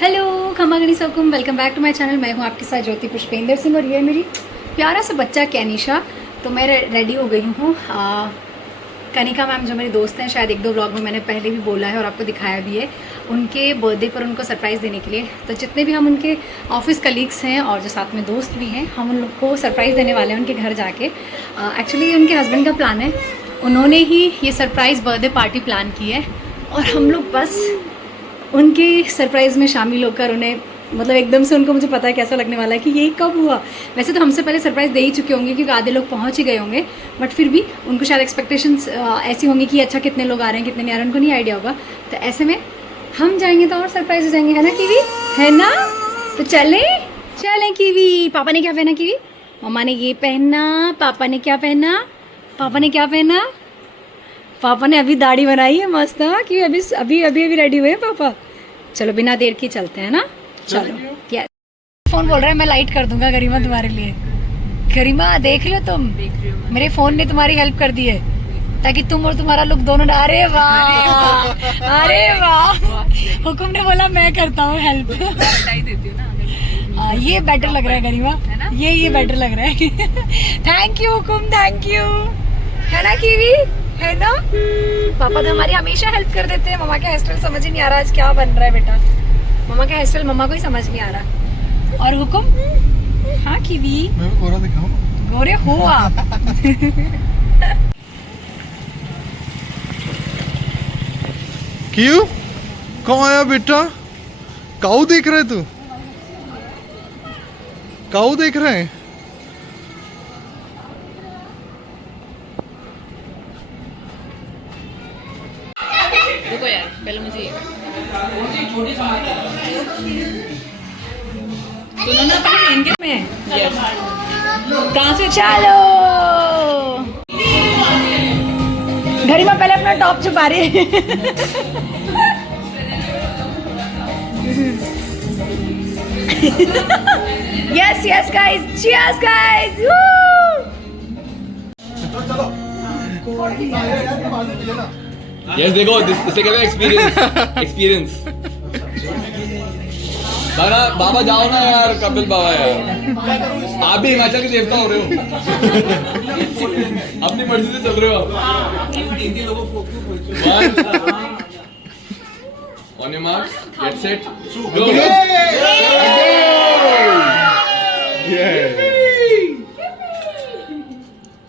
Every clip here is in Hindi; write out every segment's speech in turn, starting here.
हेलो खमा गणिस हुकुम, welcome back to my channel. मैं हूँ आपके साथ ज्योति पुष्पेंद्र सिंह और ये है मेरी प्यारा सा बच्चा कैनिशा। तो मैं रेडी हो गई हूँ। कनिका मैम जो मेरी दोस्त हैं, शायद एक दो व्लॉग में मैंने पहले भी बोला है और आपको दिखाया भी है, उनके बर्थडे पर उनको सरप्राइज़ देने के लिए। तो जितने भी हम उनके ऑफिस कलीग्स हैं और जो साथ में दोस्त भी हैं, हम उन लोग को सरप्राइज़ देने वाले हैं उनके घर जाके। एक्चुअली उनके हस्बैंड का प्लान है, उन्होंने ही ये सरप्राइज़ बर्थडे पार्टी प्लान की है और हम लोग बस उनके सरप्राइज़ में शामिल होकर उन्हें मतलब एकदम से उनको मुझे पता है कैसा लगने वाला है कि ये कब हुआ। वैसे तो हमसे पहले सरप्राइज़ दे ही चुके होंगे क्योंकि आधे लोग पहुंच ही गए होंगे, बट फिर भी उनको शायद एक्सपेक्टेशंस ऐसी होंगी कि अच्छा कितने लोग आ रहे हैं कितने नहीं आ रहे हैं, उनको नहीं आइडिया होगा। तो ऐसे में हम जाएंगे तो और सरप्राइज हो जाएंगे, है ना कीवी, है ना? तो चलें कीवी। पापा ने क्या पहना कीवी? मम्मा ने ये पहना। पापा ने क्या पहना? पापा ने अभी दाढ़ी बनाई है मस्त, हाँ कि अभी रेडी हुए हैं पापा। चलो बिना देर के चलते हैं ना, चलो। क्या फोन बोल रहा है? मैं लाइट कर दूंगा गरिमा तुम्हारे लिए। गरिमा देख रही हो तुम? मेरे फोन ने तुम्हारी हेल्प कर दी है ताकि तुम और तुम्हारा लुक दोनों। अरे वाह, अरे वाह। हुकुम ने बोला मैं करता हूँ हेल्प। ये बेटर लग रहा है गरिमा, ये बेटर लग रहा है। Thank you Hukum, thank you. है ना कीवी, है ना? पापा तो हमारी हमेशा हेल्प कर देते हैं। मम्मा का हेयर स्टाइल समझ ही नहीं आ रहा आज क्या बन रहा है बेटा। मम्मा का हेयर स्टाइल मम्मा को ही समझ नहीं आ रहा। और हुकुम? हाँ कीवी, मैं गोरा दिखाऊं? गोरे हो आप। क्यों कौन आया बेटा? काऊ देख रहे तू? काऊ देख रहे हैं? रुको यार, पहले मुझे सुनो ना, पहले इनके में कहाँ से चलो गरिमा पहले अपना टॉप छुपा रही है। Yes guys, cheers guys. Yes देखो, इसे कहते हैं एक्सपीरियंस। बाबा जाओ ना यार, कपिल बाबा यार, आप भी हिमाचल के देवता हो रहे हो। अपनी मर्जी से चल रहे हो आप। On your marks, get set, go.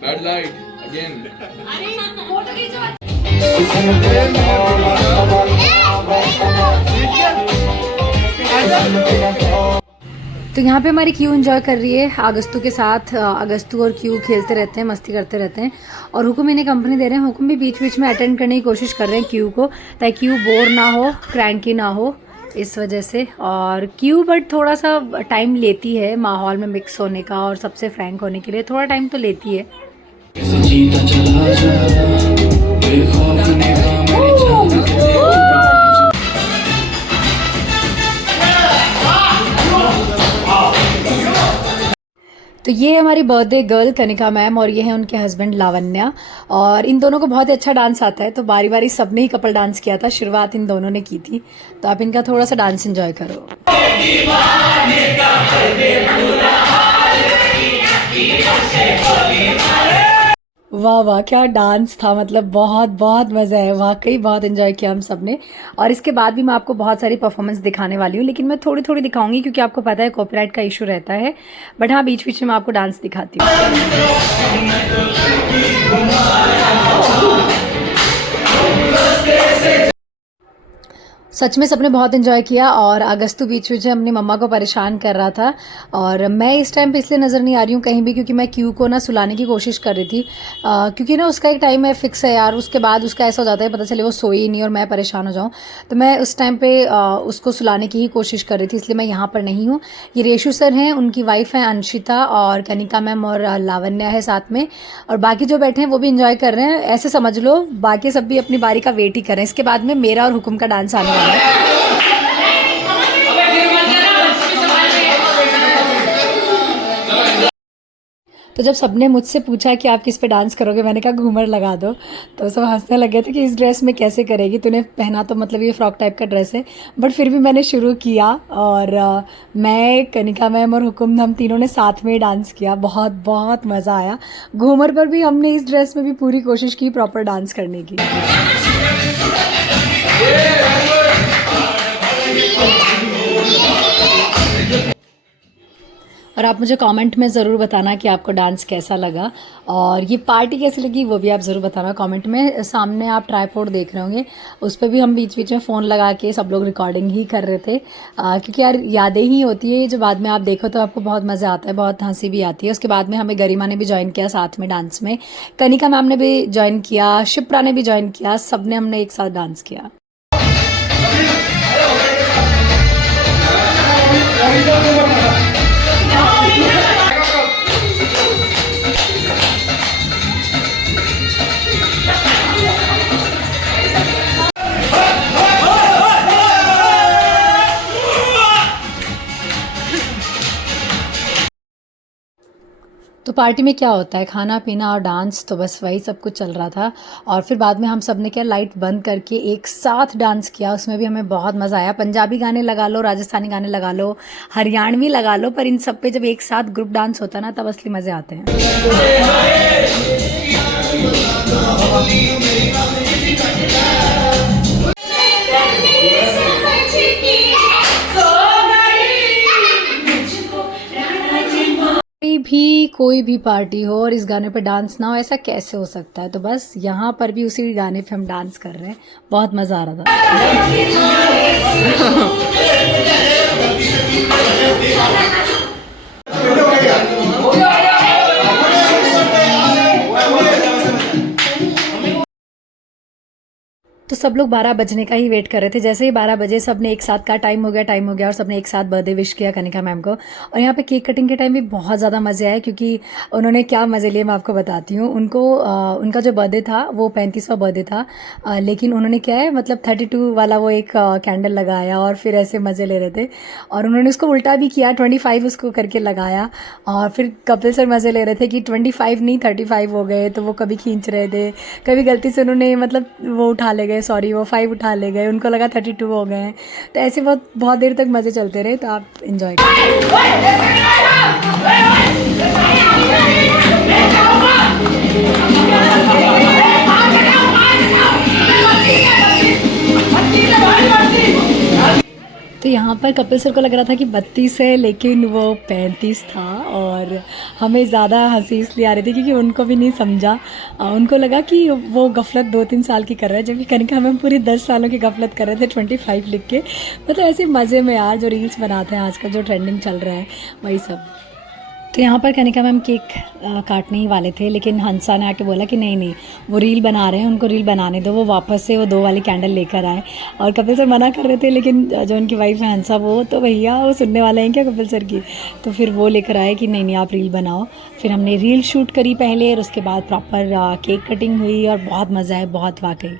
Bad light again. तो यहाँ पे हमारी क्यू एंजॉय कर रही है अगस्तु के साथ। अगस्तु और क्यू खेलते रहते हैं, मस्ती करते रहते हैं और हुकुम इन्हें कंपनी दे रहे हैं। हुकुम भी बीच बीच में अटेंड करने की कोशिश कर रहे हैं क्यू को, ताकि क्यू बोर ना हो, क्रैंकी ना हो इस वजह से। और क्यू बट थोड़ा सा टाइम लेती है माहौल में मिक्स होने का और सबसे फ्रैंक होने के लिए थोड़ा टाइम तो लेती है। तो ये हमारी बर्थडे गर्ल कनिका मैम और ये है उनके हस्बैंड लावण्या। और इन दोनों को बहुत ही अच्छा डांस आता है, तो बारी बारी सबने ही कपल डांस किया था। शुरुआत इन दोनों ने की थी, तो आप इनका थोड़ा सा डांस एंजॉय करो। वाह वाह, क्या डांस था, मतलब बहुत बहुत मज़ा है, वाकई बहुत एंजॉय किया हम सब ने। और इसके बाद भी मैं आपको बहुत सारी परफॉर्मेंस दिखाने वाली हूँ, लेकिन मैं थोड़ी थोड़ी दिखाऊंगी क्योंकि आपको पता है कॉपीराइट का इशू रहता है। बट हाँ, बीच बीच में मैं आपको डांस दिखाती हूँ। सच में सबने बहुत एंजॉय किया। और अगस्तु बीच बीच में अपनी मम्मा को परेशान कर रहा था और मैं इस टाइम पे इसलिए नज़र नहीं आ रही हूँ कहीं भी क्योंकि मैं क्यू को ना सुलाने की कोशिश कर रही थी। क्योंकि ना उसका एक टाइम है फिक्स है यार, उसके बाद उसका ऐसा हो जाता है पता चले वो सोई ही नहीं और मैं परेशान हो जाऊँ। तो मैं उस टाइम पे उसको सुलाने की ही कोशिश कर रही थी, इसलिए मैं यहाँ पर नहीं हूँ। ये रेशु सर हैं, उनकी वाइफ हैं अंशिता और कनिका मैम और लावण्या है साथ में। और बाकी जो बैठे हैं वो भी इंजॉय कर रहे हैं, ऐसे समझ लो बाकी सब भी अपनी बारी का वेट ही कर रहे हैं। इसके बाद में मेरा और हुकुम का डांस आने वाला है। तो जब सबने मुझसे पूछा कि आप किस पे डांस करोगे, मैंने कहा घूमर लगा दो, तो सब हंसने लगे थे कि इस ड्रेस में कैसे करेगी, तूने पहना तो मतलब ये फ्रॉक टाइप का ड्रेस है। बट फिर भी मैंने शुरू किया और मैं, कनिका मैम और हुकुम, हम तीनों ने साथ में ही डांस किया। बहुत बहुत मज़ा आया। घूमर पर भी हमने इस ड्रेस में भी पूरी कोशिश की प्रॉपर डांस करने की। और आप मुझे कमेंट में ज़रूर बताना कि आपको डांस कैसा लगा और ये पार्टी कैसी लगी, वो भी आप ज़रूर बताना कमेंट में। सामने आप ट्राइपॉड देख रहे होंगे, उस पर भी हम बीच बीच में फ़ोन लगा के सब लोग रिकॉर्डिंग ही कर रहे थे, क्योंकि यार यादें ही होती है जो बाद में आप देखो तो आपको बहुत मज़ा आता है, बहुत हंसी भी आती है। उसके बाद में हमें गरिमा ने भी ज्वाइन किया साथ में डांस में, कनिका मैम ने भी ज्वाइन किया, शिप्रा ने भी ज्वाइन किया, सब ने हमने एक साथ डांस किया। तो पार्टी में क्या होता है, खाना पीना और डांस, तो बस वही सब कुछ चल रहा था। और फिर बाद में हम सब ने क्या, लाइट बंद करके एक साथ डांस किया, उसमें भी हमें बहुत मज़ा आया। पंजाबी गाने लगा लो, राजस्थानी गाने लगा लो, हरियाणवी लगा लो, पर इन सब पे जब एक साथ ग्रुप डांस होता है ना, तब असली मज़े आते हैं। कोई भी पार्टी हो और इस गाने पे डांस ना हो, ऐसा कैसे हो सकता है। तो बस यहाँ पर भी उसी गाने पे हम डांस कर रहे हैं, बहुत मज़ा आ रहा था। तो सब लोग 12 बजने का ही वेट कर रहे थे। जैसे ही 12 बजे सबने एक साथ का टाइम हो गया और सबने एक साथ बर्थडे विश किया कनिका मैम को। और यहाँ पे केक कटिंग के टाइम भी बहुत ज़्यादा मज़े आए, क्योंकि उन्होंने क्या मज़े लिए मैं आपको बताती हूँ। उनको उनका जो बर्थडे था वो 35वां बर्थडे था, लेकिन उन्होंने क्या है, मतलब 32 वाला वो एक कैंडल लगाया और फिर ऐसे मज़े ले रहे थे। और उन्होंने उसको उल्टा भी किया, 25 उसको करके लगाया। और फिर कपिल सर मज़े ले रहे थे कि 25 नहीं 35 हो गए, तो वो कभी खींच रहे थे, कभी गलती से उन्होंने मतलब वो उठा ले गए, सॉरी वो 5 उठा ले गए, उनको लगा 32 हो गए हैं। तो ऐसे बहुत देर तक मज़े चलते रहे, तो आप इन्जॉय करें। तो यहाँ पर कपिल सर को लग रहा था कि 32 है, लेकिन वो 35 था। और हमें ज़्यादा हंसी इसलिए आ रही थी क्योंकि उनको भी नहीं समझा। उनको लगा कि वो गफलत 2-3 साल की कर रहा है, जबकि कनिका हमें पूरी 10 सालों की गफलत कर रहे थे 25 लिख के। मतलब ऐसे मज़े में यार, जो रील्स बनाते हैं आजकल, जो ट्रेंडिंग चल रहा है वही सब। तो यहाँ पर कनिका मैम केक काटने ही वाले थे, लेकिन हंसा ने आके बोला कि नहीं नहीं, वो रील बना रहे हैं, उनको रील बनाने दो। वो वापस से वो 2 वाली कैंडल लेकर आए और कपिल सर मना कर रहे थे, लेकिन जो उनकी वाइफ है हंसा, वो तो भैया वो सुनने वाले हैं क्या कपिल सर की। तो फिर वो लेकर आए कि नहीं नहीं आप रील बनाओ। फिर हमने रील शूट करी पहले, और उसके बाद प्रॉपर केक कटिंग हुई और बहुत मज़ा आया, बहुत वाकई।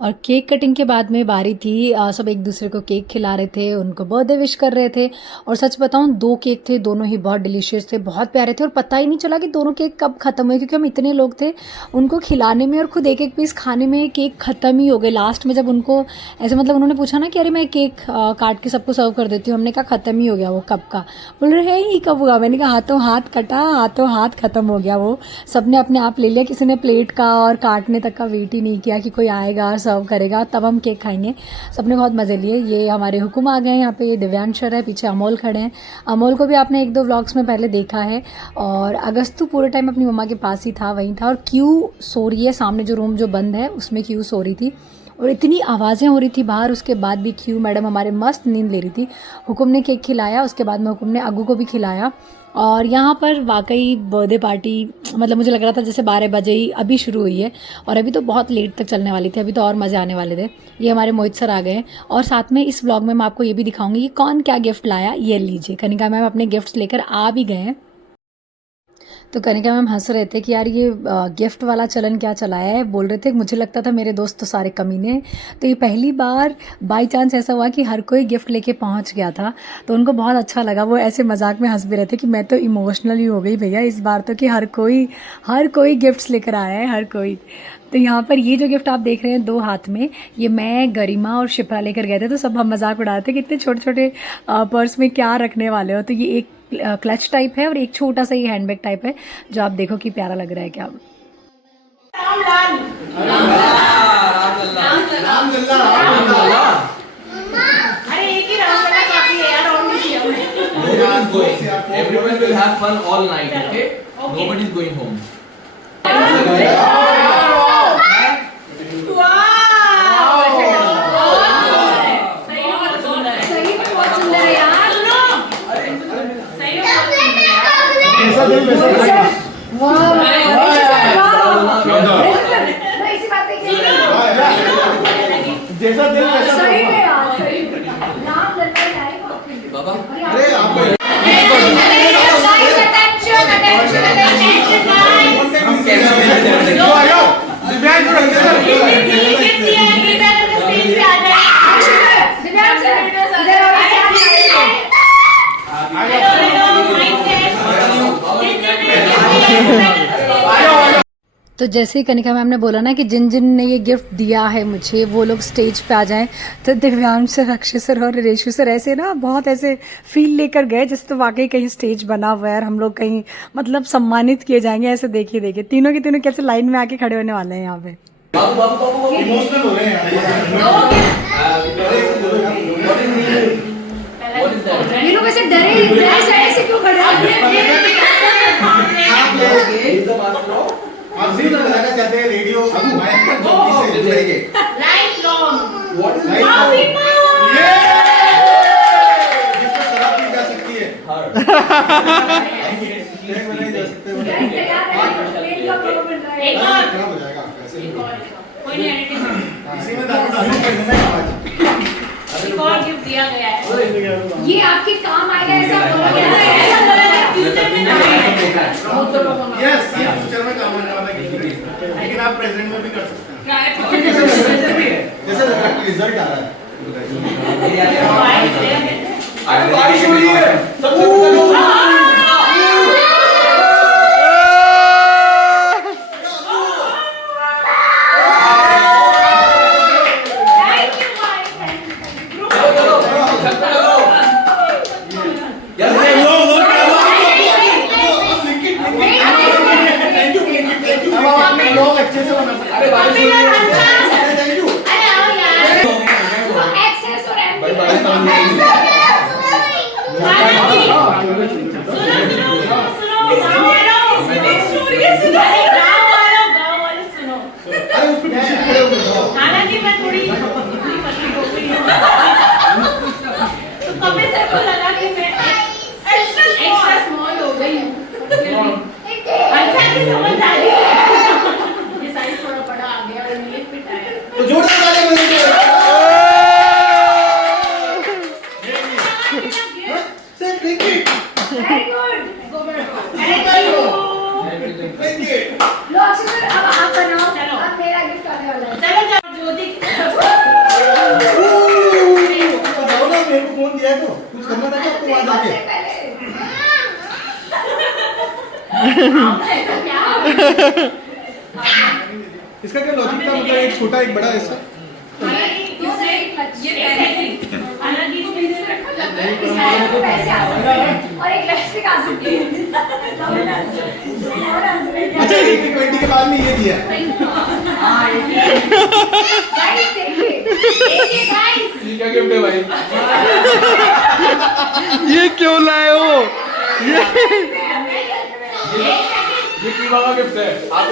और केक कटिंग के बाद में बारी थी, सब एक दूसरे को केक खिला रहे थे, उनको बर्थडे विश कर रहे थे। और सच बताऊं, 2 केक थे, दोनों ही बहुत डिलीशियस थे, बहुत प्यारे थे। और पता ही नहीं चला कि दोनों केक कब ख़त्म हुए, क्योंकि हम इतने लोग थे, उनको खिलाने में और खुद एक एक पीस खाने में केक ख़त्म ही हो गए। लास्ट में जब उनको ऐसे मतलब उन्होंने पूछा ना कि अरे मैं केक काट के सबको सर्व कर देती हूँ, हमने कहा ख़त्म ही हो गया वो कब का। बोल रहे हैं ही कब हुआ, मैंने कहा हाथों हाथ कटा, हाथों हाथ ख़त्म हो गया वो। सब ने अपने आप ले लिया, किसी ने प्लेट का और काटने तक का वेट ही नहीं किया कि कोई आएगा सर्व करेगा तब हम केक खाएंगे। सबने बहुत मज़े लिए। ये हमारे हुकुम आ गए हैं यहाँ पे, ये दिव्यांशर है, पीछे अमोल खड़े हैं। अमोल को भी आपने 1-2 व्लॉग्स में पहले देखा है। और अगस्तु पूरे टाइम अपनी मम्मा के पास ही था, वहीं था। और क्यू सो रही है सामने, जो रूम जो बंद है उसमें क्यू सो रही थी, और इतनी आवाज़ें हो रही थी बाहर। उसके बाद भी क्यू मैडम हमारे मस्त नींद ले रही थी। हुकुम ने केक खिलाया, उसके बाद में हुकुम ने अग्गू को भी खिलाया। और यहाँ पर वाकई बर्थडे पार्टी, मतलब मुझे लग रहा था जैसे 12 बजे ही अभी शुरू हुई है, और अभी तो बहुत लेट तक चलने वाली थी, अभी तो और मज़े आने वाले थे। ये हमारे मोहित सर आ गए हैं, और साथ में इस व्लॉग में मैं आपको ये भी दिखाऊंगी कि कौन क्या गिफ्ट लाया। ये लीजिए, कनिका मैम अपने गिफ्ट्स लेकर आ भी गए हैं। तो कनिका मैम हंस रहे थे कि यार ये गिफ्ट वाला चलन क्या चलाया है। बोल रहे थे मुझे लगता था मेरे दोस्त तो सारे कमीने हैं, तो ये पहली बार बाई चांस ऐसा हुआ कि हर कोई गिफ्ट लेके पहुंच गया था। तो उनको बहुत अच्छा लगा, वो ऐसे मजाक में हंस भी रहे थे कि मैं तो इमोशनल ही हो गई भैया इस बार तो, कि हर कोई गिफ्ट्स लेकर आया है, हर कोई। तो यहाँ पर ये जो गिफ्ट आप देख रहे हैं 2 हाथ में, ये मैं, गरिमा और शिप्रा लेकर गए थे। तो सब हम मजाक उड़ा रहे थे कि इतने छोटे छोटे पर्स में क्या रखने वाले हो। तो ये एक क्लच टाइप है और एक छोटा सा ये हैंडबैग टाइप है, जो आप देखो कि प्यारा लग रहा है क्या। अरे एक ही राम लला काफी है यार, और नहीं किया हमने। Everyone will have fun all night, okay? Nobody is going home. जैसा दिल वैसा बाबा अरे आप तो जैसे ही कनिका मैम ने बोला ना कि जिन जिन ने ये गिफ्ट दिया है मुझे वो लोग स्टेज पे आ जाएं, तो दिव्यांश सर, अक्षय सर और रेशु सर ऐसे ना बहुत ऐसे फील लेकर गए जैसे तो वाकई कहीं स्टेज बना हुआ है और हम लोग कहीं मतलब सम्मानित किए जाएंगे। ऐसे देखिए तीनों के तीनों कैसे लाइन में आके खड़े होने वाले हैं यहाँ पे। इमोशनल हो रहे हैं ये लोग ऐसे डरे ऐसे क्यों खड़े आप भी तो बताना चाहते हैं रेडियो लाइफ लॉन्ग जिसमें शराब पी जा सकती है एक और खराब हो जाएगा ऐसे कोई नहीं एडिटिंग, इसी में दारू डालना पड़ेगा ना आज। एक और गिफ्ट दिया गया है। ये आपके काम आएगा ऐसा बोला गया है। ऐसा लग रहा है फ्यूचर में ना यस ये फ्यूचर में काम आने वाला गिफ्ट है, लेकिन आप प्रेजेंट में भी कर सकते हैं। जैसे लग रहा है रिजल्ट आ रहा है। अरे बारिश हो रही है, सबसे पहले लोग अच्छे से बना सकते हैं। अरे बारिश हो रही है। Thank you. अरे आओ यार, एक्सेस और भाई बारिश हो रही है। अरे उस पे पीछे खड़े हो गए। हालांकि मैं थोड़ी तो कभी सर को लगा कि मैं एक्स्ट्रा स्मॉल हो गई हूँ। अच्छा की समझ आ गई, ये साइज थोड़ा बड़ा आ गया और ये फिट आया। तो जोड़ के ताली बजाइए। Sir thank you. Very good. Thank you. लो अक्षय सर अब आप बनाओ, चलो। अब मेरा गिफ्ट आने वाला है। चलो चलो ज्योति जाओ ना, मेरे को फोन दिया है तो कुछ करना था क्या आपको वहां जाके? सबसे पहले इसका क्या लॉजिक था, मतलब एक छोटा एक बड़ा ऐसा? पैसे आ सकते हैं और एक लिपस्टिक आ सकती है। अच्छा 80-20 के बाद में ये दिया। गाइस देखिए गाइस, ये क्या गिफ्ट है भाई? ये क्यों लाए हो? ये की बाबा गिफ्ट है आप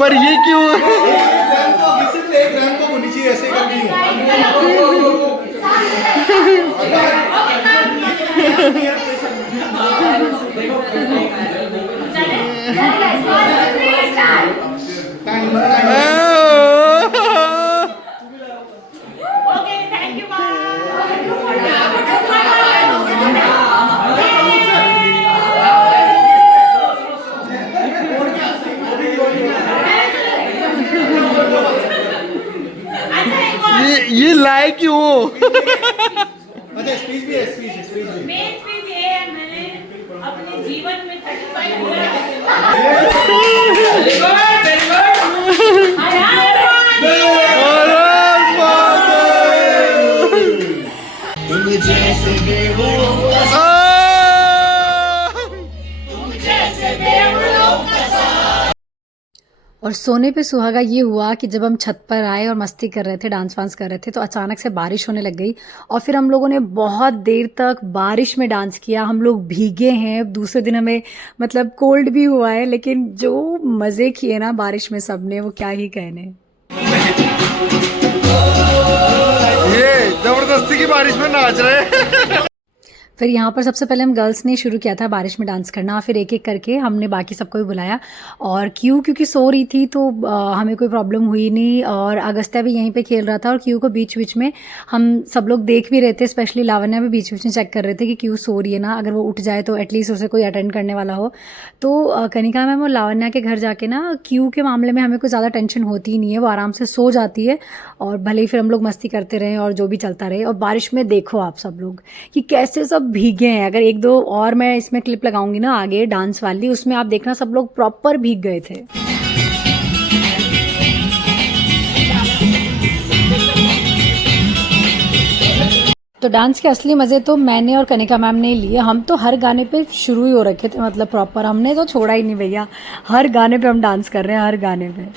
पर ये क्यों? एक ग्राम को होनी चाहिए ऐसे कर रही Okay, thank you, bye. अच्छा स्पीच भी है, स्पीच भी। मेन चीज ये है, मैंने अपने जीवन में 35 और सोने पे सुहागा ये हुआ कि जब हम छत पर आए और मस्ती कर रहे थे, डांस वांस कर रहे थे, तो अचानक से बारिश होने लग गई और फिर हम लोगों ने बहुत देर तक बारिश में डांस किया। हम लोग भीगे हैं, दूसरे दिन हमें मतलब कोल्ड भी हुआ है, लेकिन जो मज़े किए ना बारिश में सबने, वो क्या ही कहने। ये जबरदस्ती की बारिश में नाच रहे। फिर यहाँ पर सबसे पहले हम गर्ल्स ने शुरू किया था बारिश में डांस करना, फिर एक एक करके हमने बाकी सबको भी बुलाया। और क्योंकि सो रही थी तो हमें कोई प्रॉब्लम हुई नहीं, और अगस्त्या भी यहीं पे खेल रहा था, और क्यू को बीच बीच में हम सब लोग देख भी रहे थे, स्पेशली लावण्या भी बीच बीच में चेक कर रहे थे कि क्यू सो रही है ना, अगर वो उठ जाए तो एटलीस्ट उसे कोई अटेंड करने वाला हो। तो कनिका मैम और लावण्या के घर जाके ना क्यू के मामले में हमें कोई ज़्यादा टेंशन होती ही नहीं है, वो आराम से सो जाती है, और भले ही फिर हम लोग मस्ती करते रहें और जो भी चलता रहे। और बारिश में देखो आप सब लोग कि कैसे सब भीगे हैं। अगर एक दो और मैं इसमें क्लिप लगाऊंगी ना आगे डांस वाली, उसमें आप देखना सब लोग प्रॉपर भीग गए थे। तो डांस के असली मज़े तो मैंने और कनिका मैम ने लिए। हम तो हर गाने पे शुरू ही हो रखे थे, मतलब प्रॉपर हमने तो छोड़ा ही नहीं भैया, हर गाने पे हम डांस कर रहे हैं, हर गाने पे।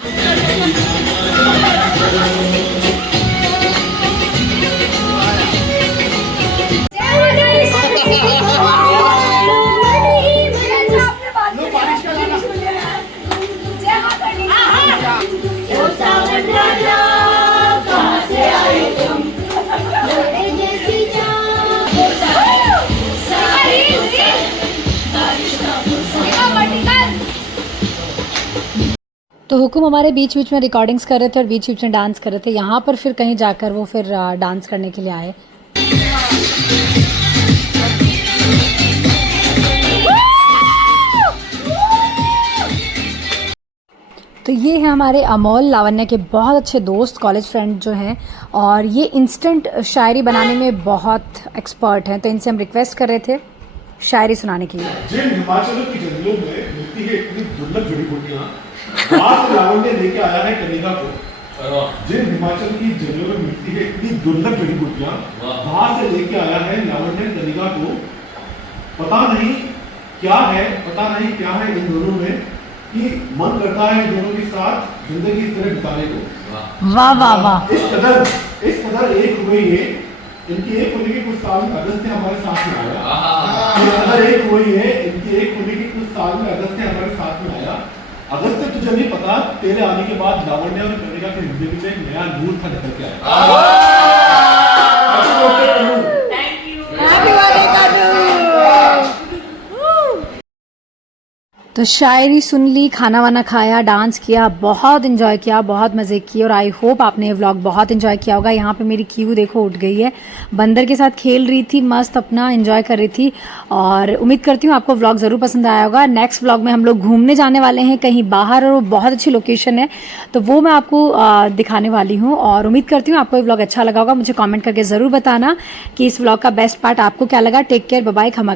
तो हुकुम हमारे बीच बीच में रिकॉर्डिंग्स कर रहे थे और बीच बीच में डांस कर रहे थे। यहाँ पर फिर कहीं जाकर वो फिर डांस करने के लिए आए। तो ये है हमारे अमोल, लावण्या के बहुत अच्छे दोस्त, कॉलेज फ्रेंड जो हैं, और ये इंस्टेंट शायरी बनाने में बहुत एक्सपर्ट हैं। तो इनसे हम रिक्वेस्ट कर रहे थे शायरी सुनाने के लिए। जिन हिमाचल की जंगलों में मिलती है इतनी दुर्लभ जड़ी बूटियां, वहां से लावण्य लेके आया है कनिका को। जिन हिमाचल की जंगलों में मिलती है इतनी दुर्लभ जड़ी बूटियां, वहां से लेके आया है लावण्य कनिका को। पता नहीं क्या है, पता नहीं क्या है इन दोनों में कि मन करता है इन दोनों के साथ जिंदगी इस तरह बिताने को। वाह वाह वाह। इस कदर एक हुए ये, इनकी एक होने के कुछ साल में अगस्त ने हमारे साथ में आया। इस कदर एक हुई है, इनकी एक होने के कुछ साल में अगस्त ने हमारे साथ में आया। अगस्त ने तुझे नहीं पता, तेरे आने के बाद लावण्य और कनिका के जिंदगी में एक नया नूर था निकल के आया। Thank you. तो शायरी सुन ली, खाना वाना खाया, डांस किया, बहुत इन्जॉय किया, बहुत मज़े किए, और आई होप आपने ये व्लॉग बहुत इन्जॉय किया होगा। यहाँ पे मेरी क्यू देखो उठ गई है, बंदर के साथ खेल रही थी, मस्त अपना इन्जॉय कर रही थी। और उम्मीद करती हूँ आपको व्लॉग ज़रूर पसंद आया होगा। नेक्स्ट व्लॉग में हम लोग घूमने जाने वाले हैं कहीं बाहर, और वो बहुत अच्छी लोकेशन है, तो वो मैं आपको दिखाने वाली हूँ। और उम्मीद करती हूँ आपको ये व्लॉग अच्छा लगा होगा। मुझे कॉमेंट करके ज़रूर बताना कि इस व्लॉग का बेस्ट पार्ट आपको क्या लगा। टेक केयर, बाय बाय, खमा।